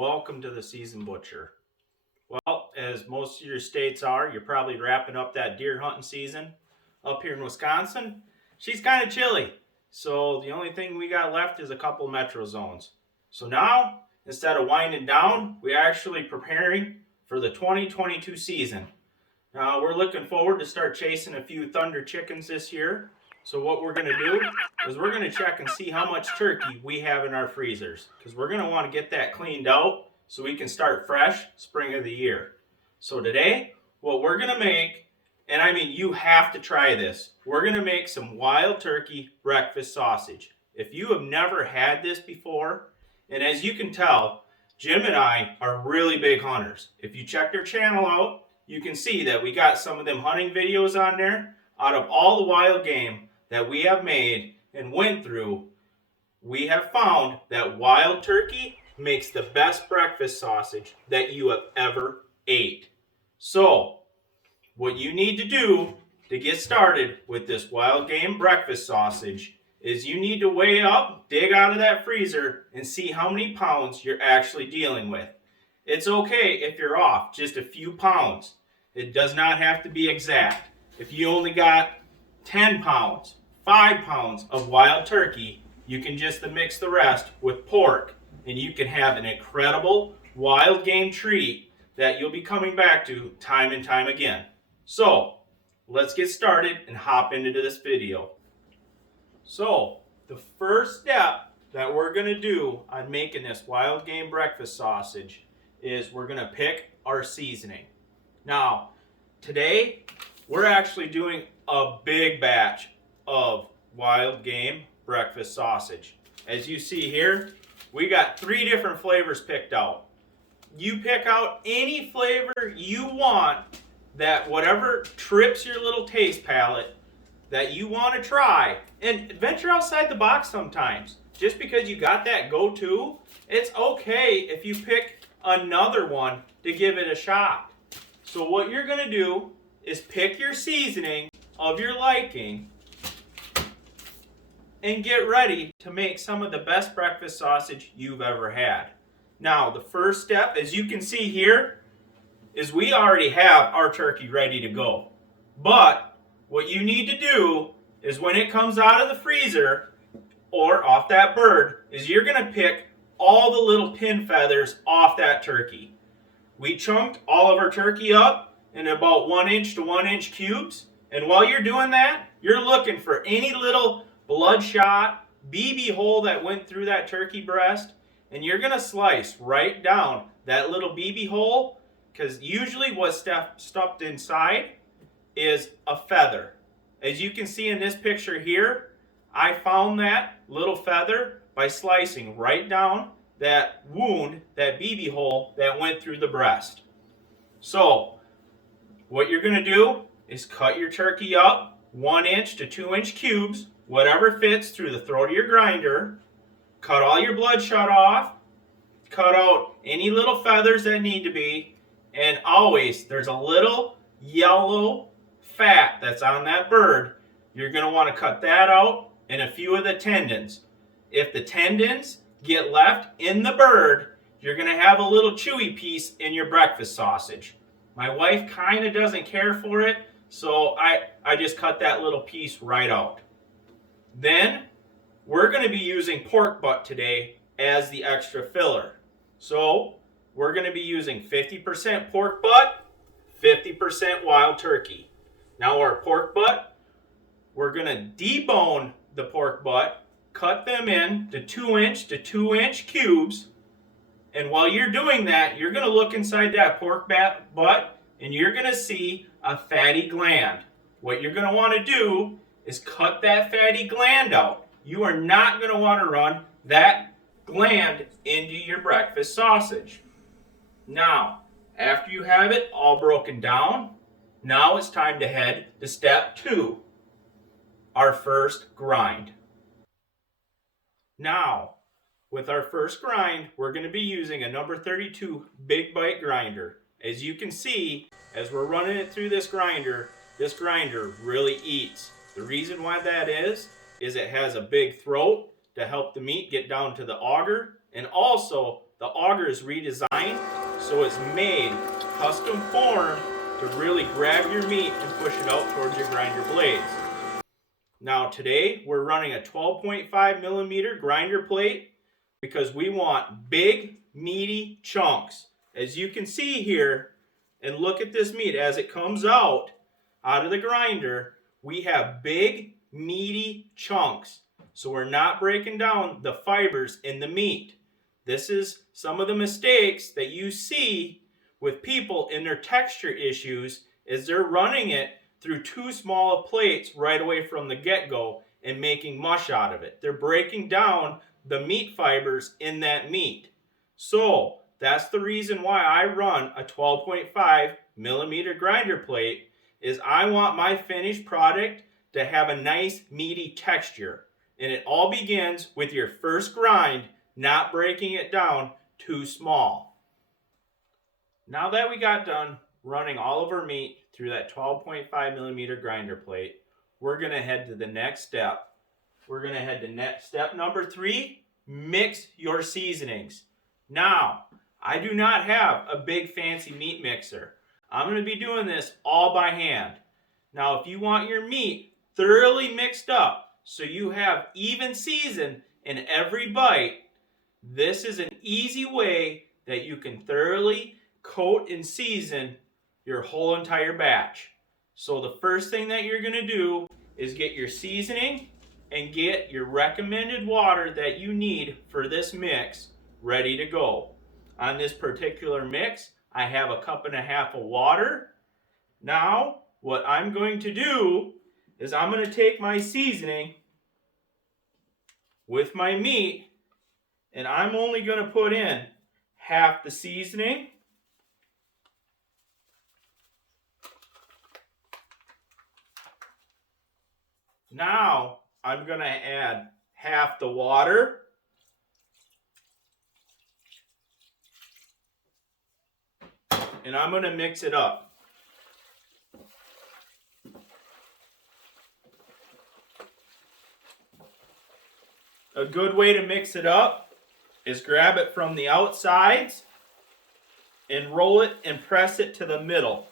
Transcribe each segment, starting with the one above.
welcome to the Seasoned Butcher. Well, as most of your states are, you're probably wrapping up that deer hunting season. Up here in Wisconsin, she's kind of chilly, so the only thing we got left is a couple metro zones. So now, instead of winding down, we're actually preparing for the 2022 season. Now, we're looking forward to start chasing a few Thunder chickens this year. So what we're going to do is we're going to check and see how much turkey we have in our freezers, because we're going to want to get that cleaned out so we can start fresh spring of the year. So today, what we're going to make, and I mean you have to try this, we're going to make some wild turkey breakfast sausage. If you have never had this before, and as you can tell, Jim and I are really big hunters. If you check their channel out, you can see that we got some of them hunting videos on there. Out of all the wild game that we have made and went through, we have found that wild turkey makes the best breakfast sausage that you have ever ate. So, what you need to do to get started with this wild game breakfast sausage is you need to weigh up, dig out of that freezer, and see how many pounds you're actually dealing with. It's okay if you're off just a few pounds. It does not have to be exact. If you only got 10 pounds, 5 pounds of wild turkey, you can just mix the rest with pork, and you can have an incredible wild game treat that you'll be coming back to time and time again. So, let's get started and hop into this video. So, the first step that we're going to do on making this wild game breakfast sausage is we're going to pick our seasoning. Now, today, we're actually doing a big batch of wild game breakfast sausage. As you see here, we got 3 different flavors picked out. You pick out any flavor you want, that whatever trips your little taste palate that you want to try, and venture outside the box sometimes. Just because you got that go-to, it's okay if you pick another one to give it a shot. So what you're going to do is pick your seasoning of your liking and get ready to make some of the best breakfast sausage you've ever had. Now, the first step, as you can see here, is we already have our turkey ready to go. But what you need to do is when it comes out of the freezer or off that bird, is you're going to pick all the little pin feathers off that turkey. We chunked all of our turkey up in about 1 inch to 1 inch cubes. And while you're doing that, you're looking for any little bloodshot BB hole that went through that turkey breast. And you're going to slice right down that little BB hole, because usually what's stuffed inside is a feather. As you can see in this picture here, I found that little feather by slicing right down that wound, that BB hole that went through the breast. So, what you're going to do is cut your turkey up 1 inch to 2 inch cubes, whatever fits through the throat of your grinder. Cut all your bloodshot off. Cut out any little feathers that need to be. And always, there's a little yellow fat that's on that bird. You're going to want to cut that out, and a few of the tendons. If the tendons get left in the bird, you're going to have a little chewy piece in your breakfast sausage. My wife kind of doesn't care for it, so I just cut that little piece right out. Then, we're going to be using pork butt today as the extra filler. So, we're going to be using 50% pork butt, 50% wild turkey. Now our pork butt, we're going to debone the pork butt, cut them in to 2 inch to 2 inch cubes. And while you're doing that, you're going to look inside that pork butt and you're going to see a fatty gland. What you're going to want to do is cut that fatty gland out. You are not going to want to run that gland into your breakfast sausage. Now, after you have it all broken down, now it's time to head to step 2, our first grind. Now, with our first grind, we're going to be using a number 32 big bite grinder. As you can see, as we're running it through this grinder really eats. The reason why that is it has a big throat to help the meat get down to the auger, and also The auger is redesigned, so it's made custom formed to really grab your meat and push it out towards your grinder blades. Now today we're running a 12.5 millimeter grinder plate because we want big meaty chunks. As you can see here, and look at this meat as it comes out of the grinder, we have big meaty chunks. So we're not breaking down the fibers in the meat. This is some of the mistakes that you see with people in their texture issues is they're running it through too small of plates right away from the get-go and making mush out of it. They're breaking down the meat fibers in that meat. So that's the reason why I run a 12.5 millimeter grinder plate is I want my finished product to have a nice meaty texture. And it all begins with your first grind, not breaking it down too small. Now that we got done running all of our meat through that 12.5 millimeter grinder plate, we're going to head to the next step. We're going to head to step number 3, mix your seasonings. Now, I do not have a big fancy meat mixer. I'm going to be doing this all by hand. Now, if you want your meat thoroughly mixed up so you have even season in every bite, this is an easy way that you can thoroughly coat and season your whole entire batch. So the first thing that you're going to do is get your seasoning and get your recommended water that you need for this mix ready to go. On this particular mix, I have 1.5 cups of water. Now, what I'm going to do is I'm going to take my seasoning with my meat, and I'm only going to put in half the seasoning. Now, I'm going to add half the water. And I'm going to mix it up. A good way to mix it up is grab it from the outsides and roll it and press it to the middle.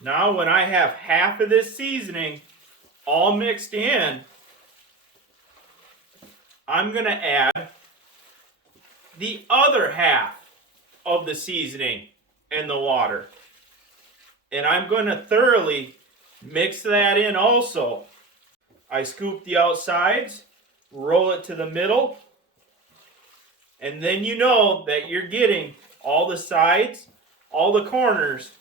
Now when I have half of this seasoning all mixed in, I'm going to add the other half of the seasoning and the water. And I'm going to thoroughly mix that in also. I scoop the outsides, roll it to the middle, and then you know that you're getting all the sides, all the corners,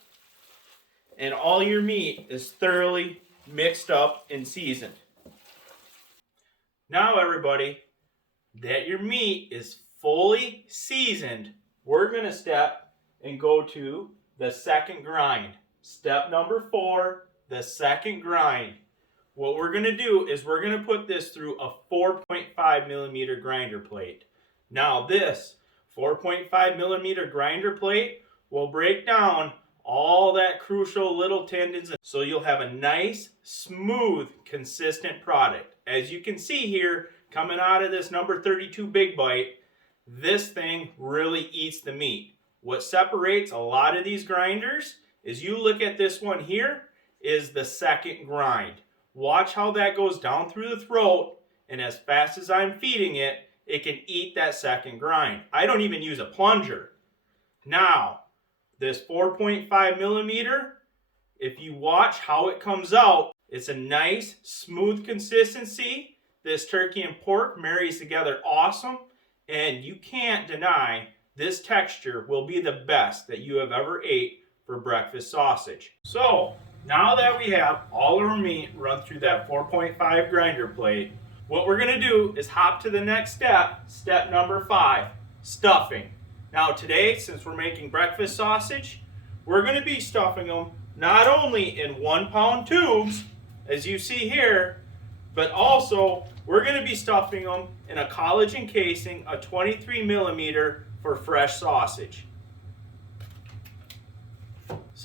and all your meat is thoroughly mixed up and seasoned. Now everybody, that your meat is fully seasoned, we're going to step and go to the second grind. Step number 4, the second grind. What we're going to do is we're going to put this through a 4.5 millimeter grinder plate. Now this 4.5 millimeter grinder plate will break down all that crucial little tendons, so you'll have a nice, smooth, consistent product. As you can see here, coming out of this number 32 big bite, this thing really eats the meat. What separates a lot of these grinders is you look at this one here is the second grind. Watch how that goes down through the throat, and as fast as I'm feeding it, it can eat that second grind. I don't even use a plunger. Now, this 4.5 millimeter, if you watch how it comes out, it's a nice, smooth consistency. This turkey and pork marries together awesome, and you can't deny this texture will be the best that you have ever ate for breakfast sausage. So, now that we have all of our meat run through that 4.5 grinder plate, what we're going to do is hop to the next step, step number 5, stuffing. Now today, since we're making breakfast sausage, we're going to be stuffing them not only in 1-pound tubes, as you see here, but also we're going to be stuffing them in a collagen casing, a 23 millimeter for fresh sausage.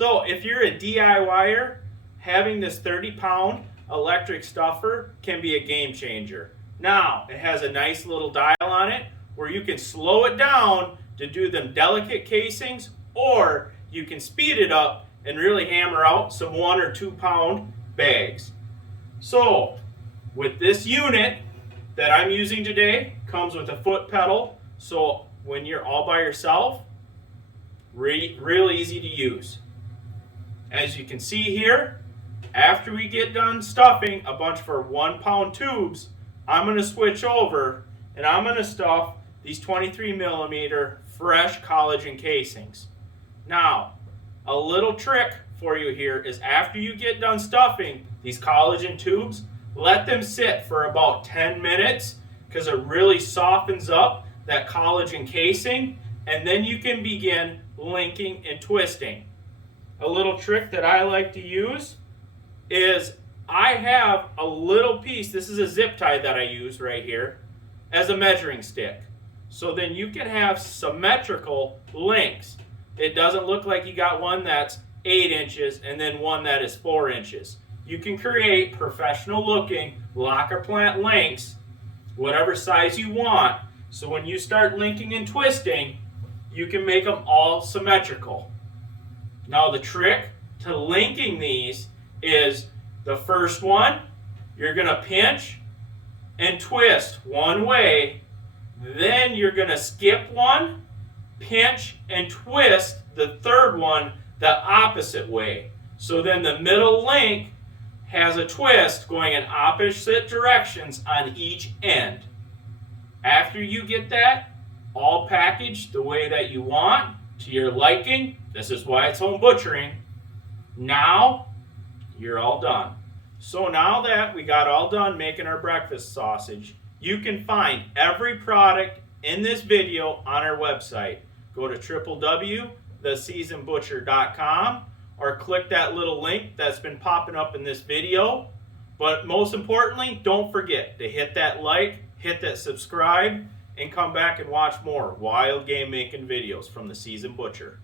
So if you're a DIYer, having this 30-pound electric stuffer can be a game changer. Now, it has a nice little dial on it where you can slow it down to do them delicate casings, or you can speed it up and really hammer out some 1 or 2 pound bags. So, with this unit that I'm using today, comes with a foot pedal, so when you're all by yourself, real easy to use. As you can see here, after we get done stuffing a bunch of our 1 pound tubes, I'm going to switch over and I'm going to stuff these 23mm fresh collagen casings. Now, a little trick for you here is after you get done stuffing these collagen tubes, let them sit for about 10 minutes because it really softens up that collagen casing, and then you can begin linking and twisting. A little trick that I like to use is I have a little piece, this is a zip tie that I use right here, as a measuring stick. So then you can have symmetrical links. It doesn't look like you got one that's 8 inches and then one that is 4 inches. You can create professional looking locker plant links, whatever size you want. So when you start linking and twisting, you can make them all symmetrical. Now the trick to linking these is the first one, you're going to pinch and twist one way, then you're going to skip one, pinch and twist the third one the opposite way. So then the middle link has a twist going in opposite directions on each end. After you get that all packaged the way that you want, to your liking, this is why it's home butchering, now you're all done. So now that we got all done making our breakfast sausage, you can find every product in this video on our website. Go to www.theseasonbutcher.com or click that little link that's been popping up in this video. But most importantly, don't forget to hit that like, hit that subscribe, and come back and watch more wild game making videos from the Seasoned Butcher.